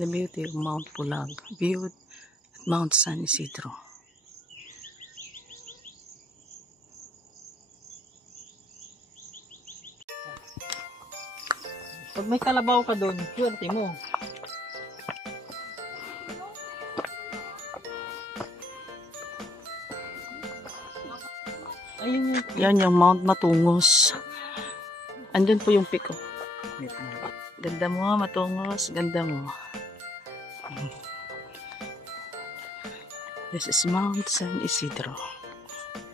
the beauty of Mount Pulag, viewed at Mount San Isidro. Pag may kalabaw ka doon, swerte mo. Ayun. Yan yung Mount Matungos. Andun po yung peak. Oh. Ganda mo, Matungos. Ganda mo. This is Mount San Isidro.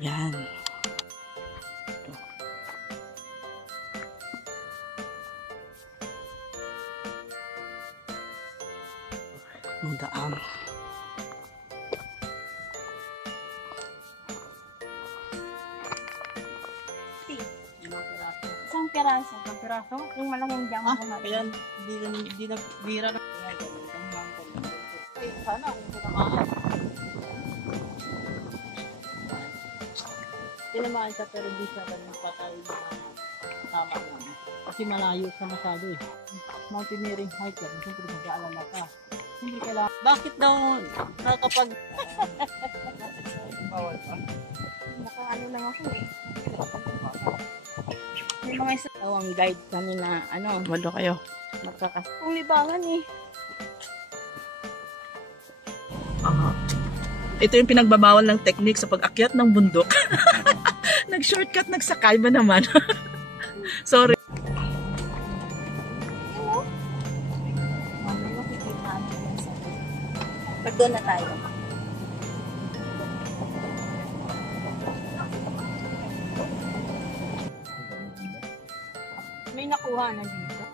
Yan. Ang daan. Isang piraso. Isang piraso? Yung malaking jam. Kaya hindi na bira na. Ay, sana kung kumakaan. Tinamaan siya pero hindi siya ganun patay na tama lang. Kasi malayo sa masyado eh. Mountaineering hike yan. Siyempre mag-aalala ka. Hindi kailangan. Bakit daw nakapag... Bawal pa. Naka-ano lang ako eh. May mga isa. Ang guide kami na ano. Walo kayo. Kung libangan eh. Ito yung pinagbabawal ng technique sa pag-akyat ng bundok. Nag-shortcut, nagsakay ba naman? Sorry. Pag doon na tayo. May nakuha na dito.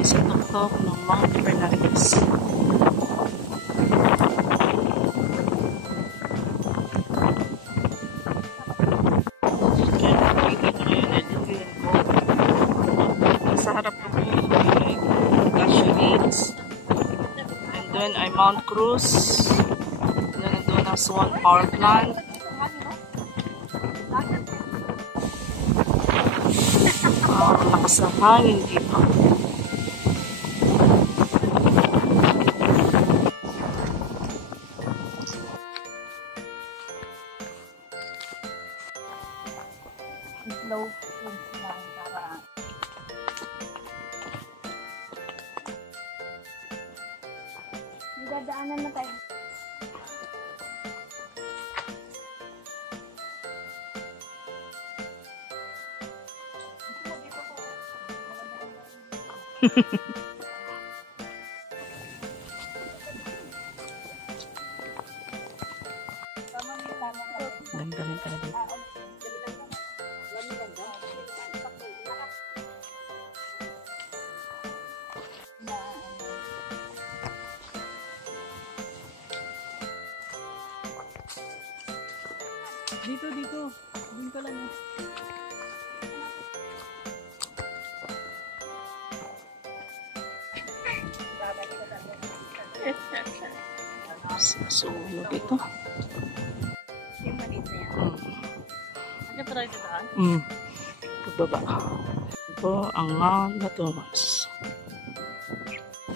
Sa tuktok ng Mount Fernandez. Sa harap ko po ay Casheries. And then ay Mount Cruz. And then doon ang Swan Power Plant. Lakas ng hangin dito. Slow food lang para dadaanan na tayo. Ganda rin talaga. Dito. Dito lang eh. Sunog ito. Yung maliit na yan. Ano pa tayo dadaan? Pagbaba. Ito ang Mount Matungos.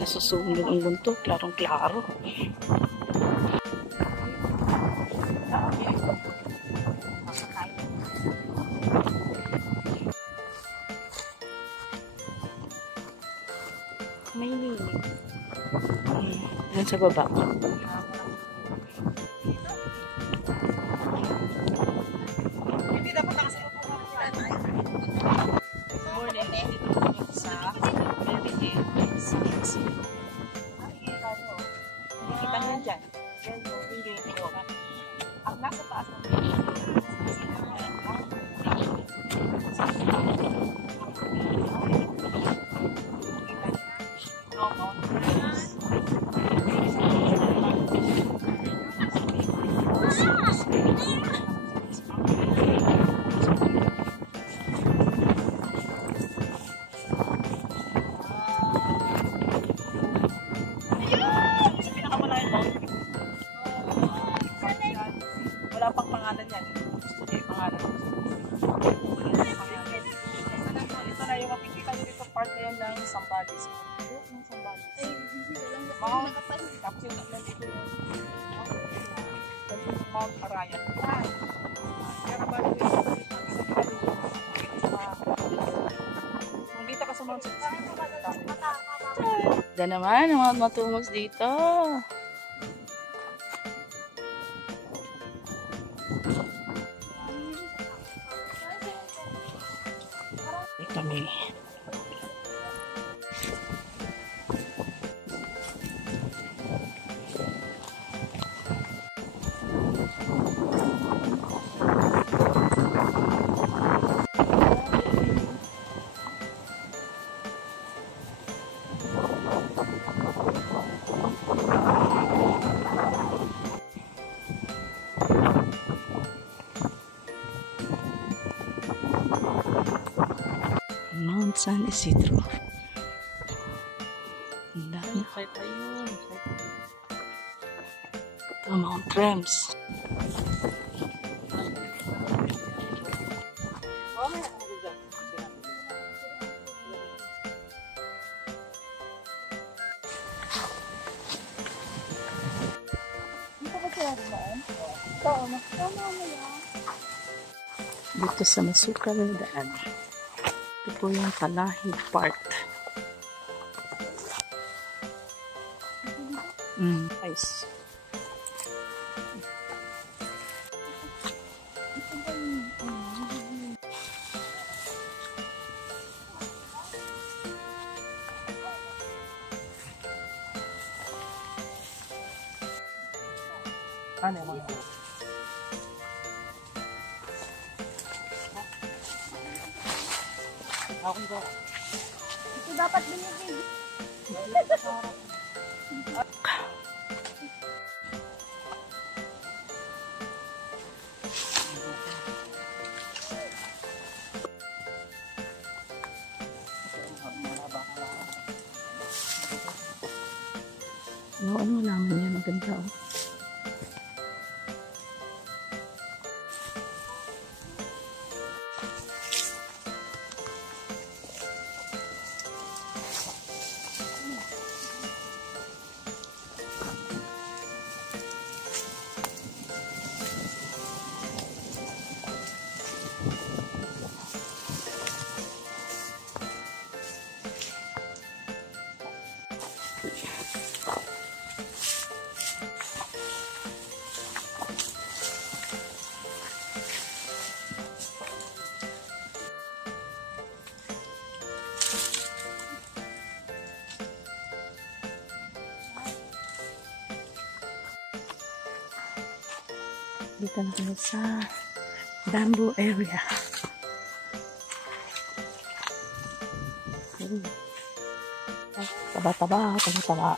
Nasusunog ang buntot. Klarong-klaro. May lilig. Yan sa baba. Hindi dapat nakasalubong sa morning. Sa Meridian. Nakikita nyo. Nakikita nyo dyan. Yan yung green wall. Ang nasa taas ng wala pang pangalan yan. Gusto ko yung pangalan. Ito na yung makikita nyo dito part na yan ng Sambales. Yung Sambales. Tapos yung tatlan dito yung Mount Arayan. Kaya ba yung kung dito ka sa Mount Diyan naman ang mga matungos dito. Kami. Mount San Isidro. Site ayun. Ito, Mount Rems. Dito sa Masukal na daan. Ito po yung Talahib Park. Nice. Ano yung mga? Ito dapat binigay. Ano naman yan? Maganda oh. Dito na kami sa bamboo area. Taba-taba, taba-taba.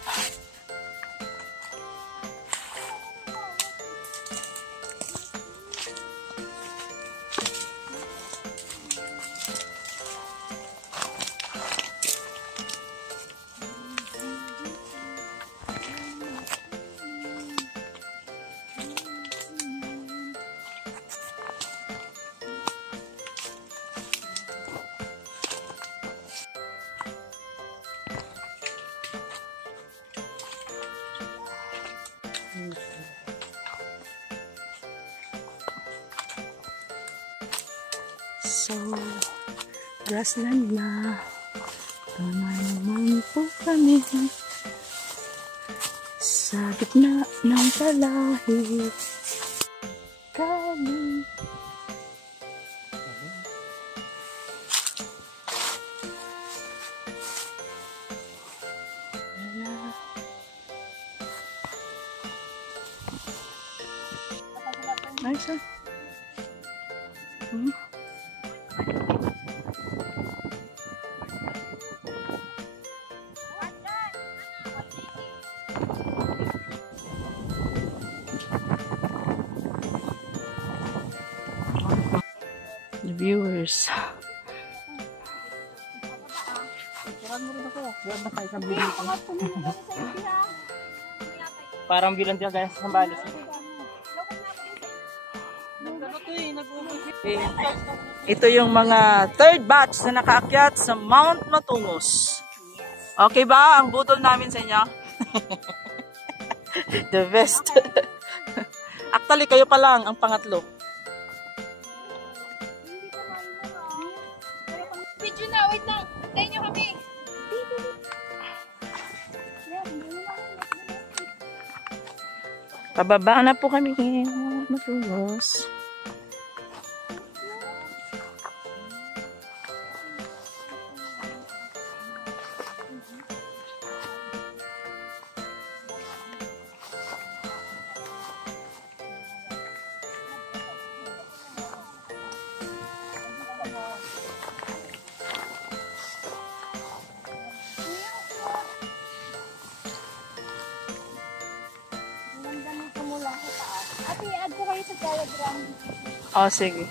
So, grassland na. Kamay naman po kami sa gitna ng talahib. Kami. Nice. Hmm. The viewers. Turan mo rin ako. Wala ba tayo sa video ko? Mga tumulong kami sa iyo, ha? Parang bilang din guys sa balis. Ito yung mga third batch na nakaakyat sa Mount Matunos. Okay ba ang budol namin sa inyo? The best. Actually, kayo pa lang ang pangatlo. Video na, wait lang. Tayo nyo kami. Pababa na po kami. Matunos. Ate, add ko kayo sa Telegram. Oh, sige.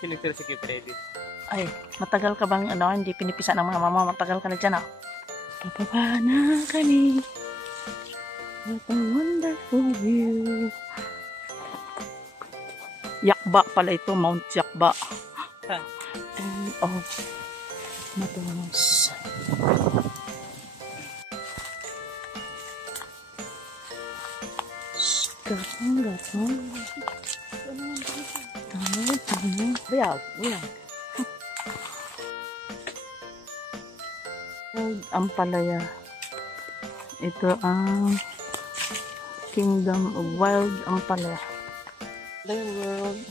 Sinitira si Kit ready. Ay, matagal ka bang hindi pinipisa ng mga mama? Matagal ka na dyan, ah. Pababa na kami. What a wonderful view. Yakba pala ito, Mount Yakba. And Matunos. Gatong. Tama. Biyag. Ampalaya. Ito ang Kingdom of Wild Ampalaya. The world.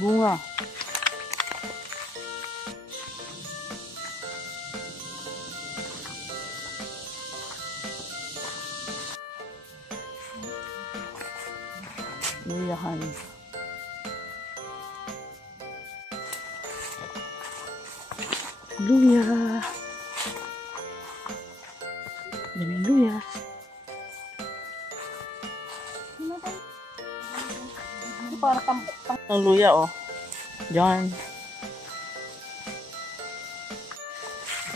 Bunga. Luyahan. Luya. Daming luya. Ito para Ang luya, oh. Diyan.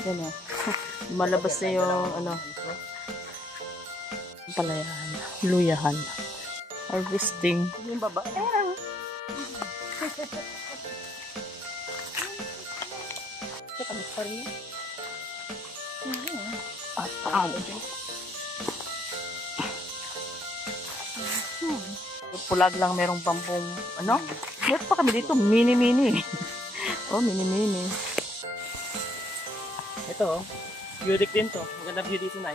Yan, oh. Malabas na yung, palayan. Luyahan. Harvesting. Yung baba. Ito kami pa rin. Pulag lang merong bambong, meron pa kami dito, mini. Oh, mini. Ito, beautic din to. Maganda view dito na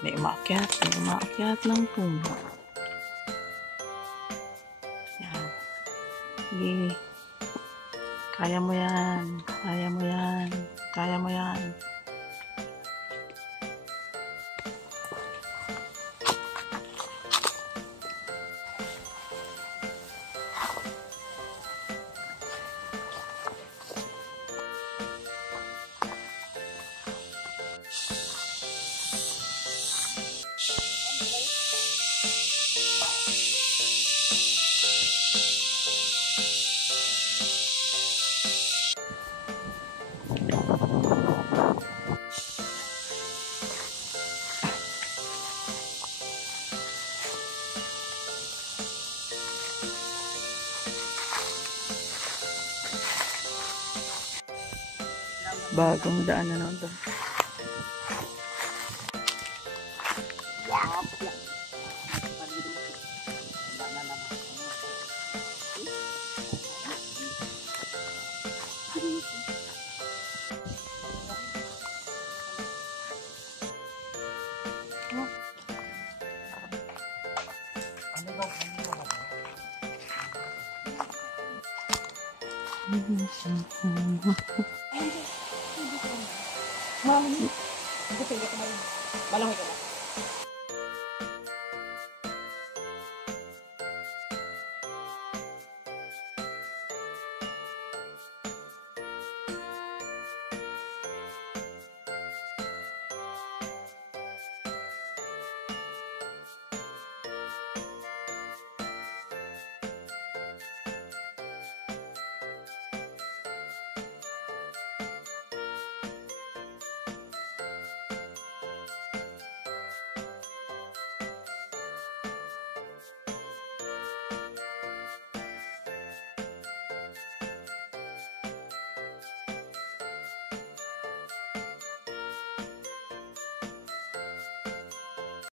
May umaakyat ng puno. Yan. Sige. Kaya mo yan. bagong daan na doon. Malamig ka na.